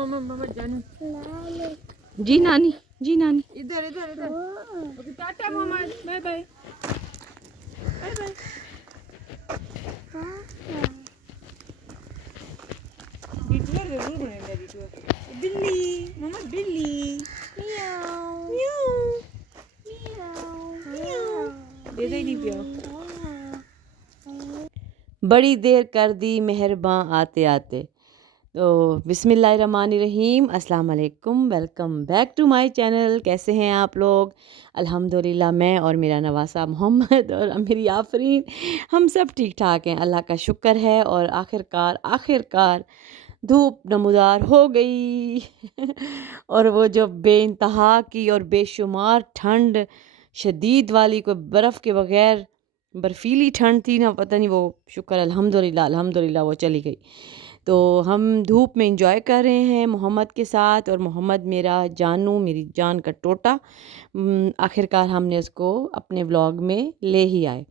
मम्मा मम्मा जानू जी नानी, जी नानी। इधर इधर इधर okay tata mama bye bye bye bye detour जरूर बनेगा डिटूर बिल्ली मम्मा बिल्ली म्याऊ म्याऊ म्याऊ दे दे नहीं पियो बड़ी देर कर दी मेहरबान आते आते। तो बिस्मिल्लाहिर्रहमानिर्रहीम, अस्सलाम वालेकुम, welcome back to my channel. कैसे हैं आप लोग? अल्हम्दुलिल्लाह मैं और मेरा नवासा मोहम्मद और मेरी आफरीन हम सब ठीक ठाक हैं, अल्लाह का शुक्र है। और आखिरकार धूप नमूदार हो गई और वो जो बेइंतहा की और बेशुमार ठंड शदीद वाली, कोई बर्फ़ के बग़ैर बर्फ़ीली ठंड थी ना, पता नहीं, वो शुक्र अल्हम्दुलिल्लाह वो चली गई। तो हम धूप में एंजॉय कर रहे हैं मोहम्मद के साथ, और मोहम्मद मेरा जानू, मेरी जान का टोटा, आखिरकार हमने उसको अपने व्लॉग में ले ही आए।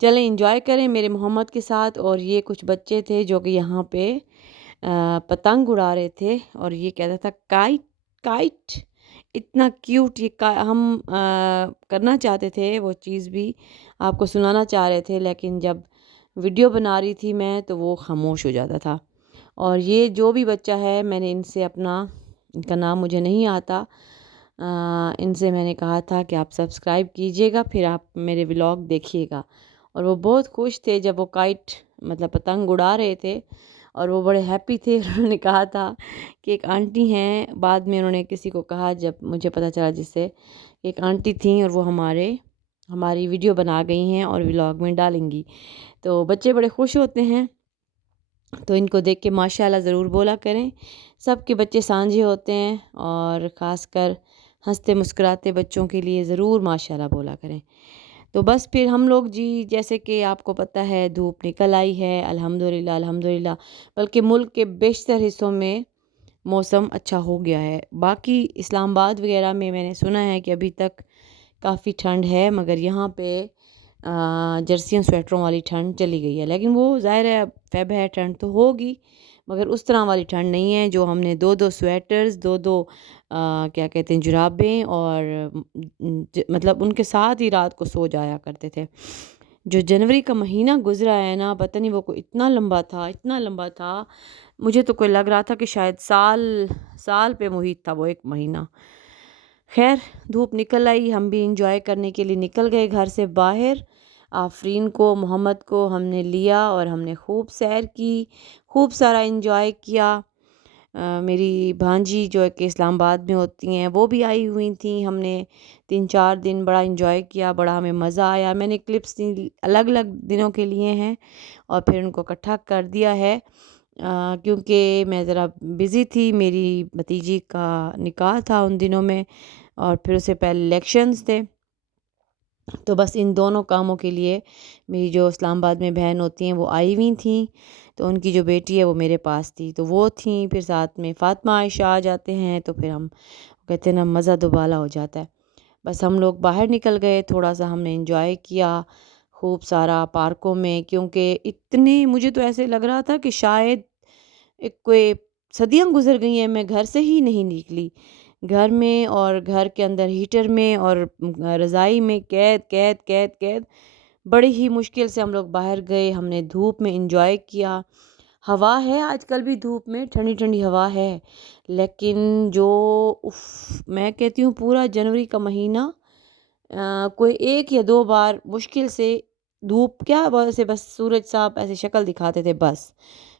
चलें एंजॉय करें मेरे मोहम्मद के साथ। और ये कुछ बच्चे थे जो कि यहाँ पे पतंग उड़ा रहे थे, और ये कहता था काइट काइट, इतना क्यूट ये हम करना चाहते थे, वो चीज़ भी आपको सुनाना चाह रहे थे, लेकिन जब वीडियो बना रही थी मैं तो वो खामोश हो जाता था। और ये जो भी बच्चा है, मैंने इनसे इनका नाम मुझे नहीं आता, इनसे मैंने कहा था कि आप सब्सक्राइब कीजिएगा, फिर आप मेरे व्लॉग देखिएगा। और वो बहुत खुश थे जब वो काइट मतलब पतंग उड़ा रहे थे, और वो बड़े हैप्पी थे। उन्होंने कहा था कि एक आंटी हैं, बाद में उन्होंने किसी को कहा जब मुझे पता चला, जिससे एक आंटी थी और वो हमारी वीडियो बना गई हैं और व्लॉग में डालेंगी। तो बच्चे बड़े खुश होते हैं, तो इनको देख के माशाल्लाह ज़रूर बोला करें। सबके बच्चे सांझे होते हैं, और ख़ासकर हंसते मुस्कुराते बच्चों के लिए ज़रूर माशाल्लाह बोला करें। तो बस फिर हम लोग जी, जैसे कि आपको पता है धूप निकल आई है, अल्हम्दुलिल्लाह, बल्कि मुल्क के बेशतर हिस्सों में मौसम अच्छा हो गया है। बाकी इस्लामाबाद वगैरह में मैंने सुना है कि अभी तक काफ़ी ठंड है, मगर यहाँ पे जर्सियों स्वेटरों वाली ठंड चली गई है। लेकिन वो ज़ाहिर है अब फ़ेब है, ठंड तो होगी, मगर उस तरह वाली ठंड नहीं है जो हमने दो दो स्वेटर्स, दो क्या कहते हैं, जुराबें, और मतलब उनके साथ ही रात को सो जाया करते थे। जो जनवरी का महीना गुजरा है ना, पता नहीं वो कोई इतना लंबा था, मुझे तो कोई लग रहा था कि शायद साल पे मुहित था वो एक महीना। खैर, धूप निकल आई, हम भी इंजॉय करने के लिए निकल गए घर से बाहर। आफरीन को, मोहम्मद को हमने लिया और हमने खूब सैर की, खूब सारा इंजॉय किया। मेरी भांजी जो है कि इस्लामाबाद में होती हैं, वो भी आई हुई थी। हमने 3-4 दिन बड़ा इंजॉय किया, बड़ा हमें मज़ा आया। मैंने क्लिप्स अलग अलग दिनों के लिए हैं और फिर उनको इकट्ठा कर दिया है, क्योंकि मैं ज़रा बिज़ी थी, मेरी भतीजी का निकाह था उन दिनों में, और फिर उससे पहले इलेक्शंस थे। तो बस इन दोनों कामों के लिए मेरी जो इस्लामाबाद में बहन होती हैं वो आई हुई थी, तो उनकी जो बेटी है वो मेरे पास थी, तो वो थी। फिर साथ में फ़ातिमा आयशा आ जाते हैं, तो फिर हम कहते हैं ना, मज़ा दुबाला हो जाता है। बस हम लोग बाहर निकल गए, थोड़ा सा हमने एंजॉय किया खूब सारा पार्कों में, क्योंकि इतने, मुझे तो ऐसे लग रहा था कि शायद कोई सदियां गुजर गई हैं, मैं घर से ही नहीं निकली। घर में और घर के अंदर हीटर में और रज़ाई में कैद कैद कैद कैद, बड़ी ही मुश्किल से हम लोग बाहर गए। हमने धूप में एंजॉय किया। हवा है आजकल भी, धूप में ठंडी ठंडी हवा है, लेकिन जो मैं कहती हूँ पूरा जनवरी का महीना कोई 1 या 2 बार मुश्किल से धूप, क्या वैसे बस सूरज साहब ऐसे शक्ल दिखाते थे बस।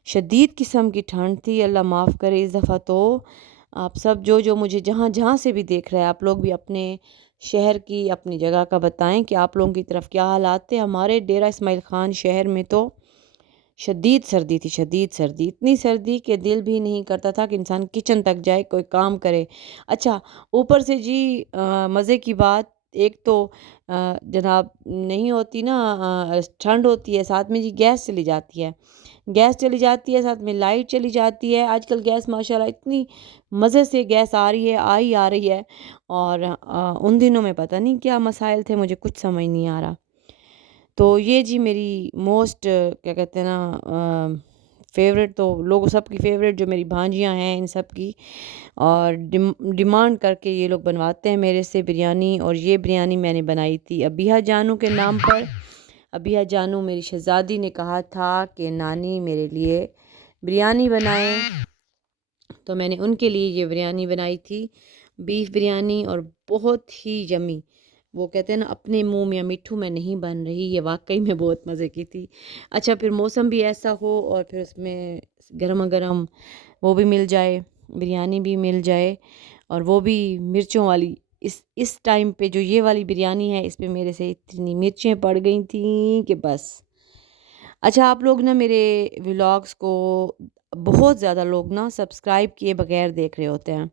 शदीद किस्म की ठंड थी, अल्लाह माफ़ करे। इस दफ़ा तो आप सब जो मुझे जहाँ जहाँ से भी देख रहे हैं, आप लोग भी अपने शहर की, अपनी जगह का बताएं कि आप लोगों की तरफ क्या हालात थे। हमारे डेरा इस्माइल ख़ान शहर में तो शदीद सर्दी थी, शदीद सर्दी, इतनी सर्दी कि दिल भी नहीं करता था कि इंसान किचन तक जाए, कोई काम करे। अच्छा, ऊपर से जी मज़े की बात, एक तो जनाब नहीं होती ना, ठंड होती है, साथ में जी गैस चली जाती है, साथ में लाइट चली जाती है। आजकल गैस माशाल्लाह इतनी मज़े से गैस आ रही है, आ रही है, और उन दिनों में पता नहीं क्या मसाइल थे, मुझे कुछ समझ नहीं आ रहा। तो ये जी मेरी मोस्ट क्या कहते हैं ना فیوریٹ تو لوگوں سب کی فیوریٹ جو میری بھانجیاں ہیں ان سب کی، اور ڈیمانڈ کر کے یہ لوگ بنواتے ہیں میرے سے بریانی. اور یہ بریانی میں نے بنائی تھی ابیہ جانو کے نام پر. ابیہ جانو میری شہزادی نے کہا تھا کہ نانی میرے لیے بریانی بنائیں، تو میں نے ان کے لیے یہ بریانی بنائی تھی، بیف بریانی، اور بہت ہی یمی. وہ کہتے ہیں نا اپنے منہ میں میٹھو میں نہیں بن رہی، یہ واقعی میں بہت مزے کی تھی. اچھا پھر موسم بھی ایسا ہو اور پھر اس میں گرم گرم وہ بھی مل جائے، بریانی بھی مل جائے، اور وہ بھی مرچوں والی. اس ٹائم پہ جو یہ والی بریانی ہے اس پہ میرے سے اتنی مرچیں پڑ گئی تھیں کہ بس. اچھا آپ لوگ نا میرے ولاگس کو بہت زیادہ لوگ نا سبسکرائب کیے بغیر دیکھ رہے ہوتے ہیں،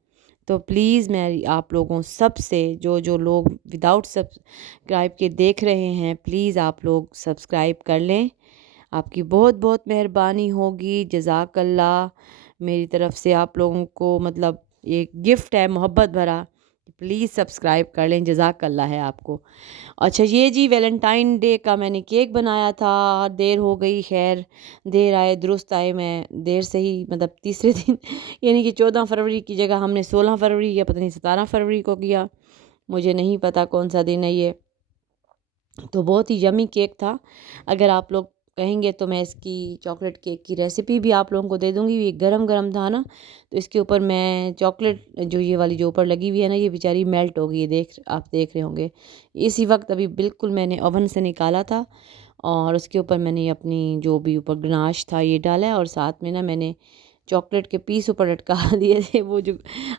تو پلیز میں آپ لوگوں سب سے جو لوگ وداؤٹ سبسکرائب کے دیکھ رہے ہیں، پلیز آپ لوگ سبسکرائب کر لیں. آپ کی بہت بہت مہربانی ہوگی. جزاک اللہ. میری طرف سے آپ لوگوں کو مطلب یہ گفٹ ہے محبت بھرا، پلیز سبسکرائب کر لیں. جزاک اللہ ہے آپ کو. اچھا یہ جی ویلنٹائن ڈے کا میں نے کیک بنایا تھا. دیر ہو گئی، خیر دیر آئے درست آئے. میں دیر سے ہی مطلب تیسرے دن یعنی کہ 14 فروری کی جگہ ہم نے 16 فروری یا پتہ نہیں 17 فروری کو کیا، مجھے نہیں پتہ کون سا دن ہے یہ. تو بہت ہی یمی کیک تھا. اگر آپ لوگ کہیں گے تو میں اس کی چاکلیٹ کیک کی ریسیپی بھی آپ لوگوں کو دے دوں گی. یہ گرم گرم تھا نا، تو اس کے اوپر میں چاکلیٹ جو یہ والی جو اوپر لگی ہوئی ہے نا، یہ بیچاری میلٹ ہو گئی. یہ آپ دیکھ رہے ہوں گے اسی وقت ابھی بالکل میں نے اوون سے نکالا تھا، اور اس کے اوپر میں نے اپنی جو بھی اوپر گناش تھا یہ ڈالا ہے، اور ساتھ میں نا میں نے چاکلیٹ کے پیس اوپر لٹکا دیے تھے. وہ جو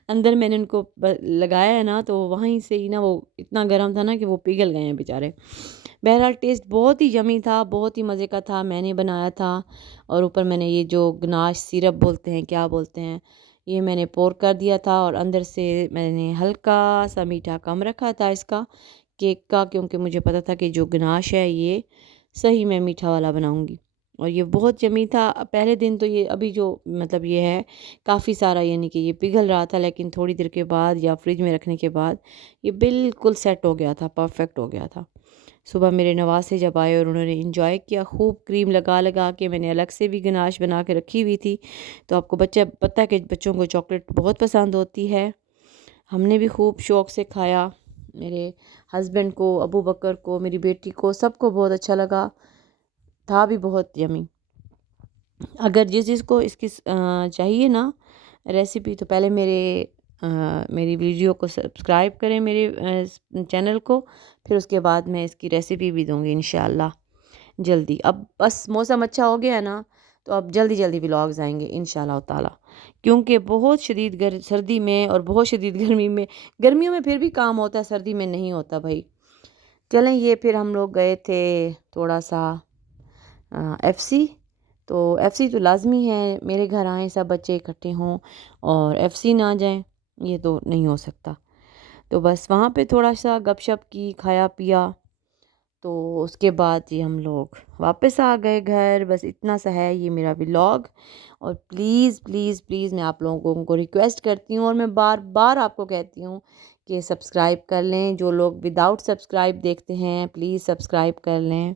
اندر میں نے ان کو لگایا ہے نا، تو وہیں سے ہی نا وہ اتنا گرم تھا نا کہ وہ پگھل گئے ہیں بیچارے. بہرحال ٹیسٹ بہت ہی یمی تھا، بہت ہی مزے کا تھا. میں نے بنایا تھا، اور اوپر میں نے یہ جو گناش سیرپ بولتے ہیں کیا بولتے ہیں، یہ میں نے پور کر دیا تھا. اور اندر سے میں نے ہلکا سا میٹھا کم رکھا تھا اس کا کیک کا، کیونکہ مجھے پتا تھا کہ جو گناش ہے یہ صحیح میں میٹھا والا بناؤں گی. اور یہ بہت یمی تھا. پہلے دن تو یہ ابھی جو مطلب یہ ہے کافی سارا یعنی کہ یہ پگھل رہا تھا، لیکن تھوڑی دیر کے بعد یا فریج میں رکھنے کے بعد یہ بالکل سیٹ ہو گیا تھا، پرفیکٹ ہو گیا تھا. صبح میرے نواسے جب آئے اور انہوں نے انجوائے کیا، خوب کریم لگا کے. میں نے الگ سے بھی گناش بنا کے رکھی ہوئی تھی. تو آپ کو پتہ ہے کہ بچوں کو چاکلیٹ بہت پسند ہوتی ہے. ہم نے بھی خوب شوق سے کھایا. میرے ہسبینڈ کو، ابو بکر کو، میری بیٹی کو، سب کو بہت اچھا لگا تھا بھی بہت یمی. اگر جس کو اس کی چاہیے نا ریسیپی، تو پہلے میری ویڈیو کو سبسکرائب کریں، میرے چینل کو، پھر اس کے بعد میں اس کی ریسیپی بھی دوں گی انشاءاللہ جلدی. اب بس موسم اچھا ہو گیا نا، تو اب جلدی ولاگز آئیں گے انشاءاللہ تعالی، کیونکہ بہت شدید سردی میں اور بہت شدید گرمی میں، گرمیوں میں پھر بھی کام ہوتا ہے، سردی میں نہیں ہوتا بھائی. چلیں یہ پھر ہم لوگ گئے تھے تھوڑا سا FC. تو FC تو لازمی ہے، میرے گھر آئیں سب بچے اکٹھے ہوں اور FC نہ جائیں، یہ تو نہیں ہو سکتا. تو بس وہاں پہ تھوڑا سا گپ شپ کی، کھایا پیا، تو اس کے بعد یہ ہم لوگ واپس آ گئے گھر. بس اتنا سا ہے یہ میرا ولاگ. اور پلیز میں آپ لوگوں کو ریکویسٹ کرتی ہوں، اور میں بار بار آپ کو کہتی ہوں کہ سبسکرائب کر لیں. جو لوگ وداؤٹ سبسکرائب دیکھتے ہیں پلیز سبسکرائب کر لیں،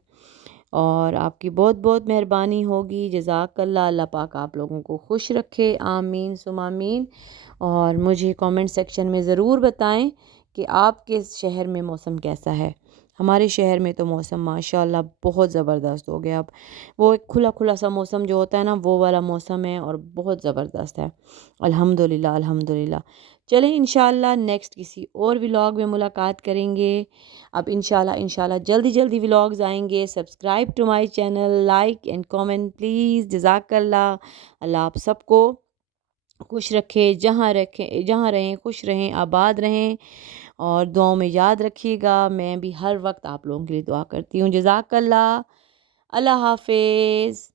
اور آپ کی بہت بہت مہربانی ہوگی. جزاک اللہ. اللہ پاک آپ لوگوں کو خوش رکھے، آمین ثم آمین. اور مجھے کامنٹ سیکشن میں ضرور بتائیں کہ آپ کے شہر میں موسم کیسا ہے. ہمارے شہر میں تو موسم ماشاءاللہ بہت زبردست ہو گیا. اب وہ ایک کھلا سا موسم جو ہوتا ہے نا، وہ والا موسم ہے، اور بہت زبردست ہے. الحمدللہ. چلیں انشاءاللہ نیکسٹ کسی اور ولاگ میں ملاقات کریں گے. اب انشاءاللہ جلدی ولاگز آئیں گے. Subscribe to my channel, like and comment please. جزاک اللہ. اللہ آپ سب کو خوش رکھے، جہاں رہیں خوش رہیں، آباد رہیں، اور دعاؤں میں یاد رکھیے گا. میں بھی ہر وقت آپ لوگوں کے لیے دعا کرتی ہوں. جزاک اللہ. اللہ حافظ.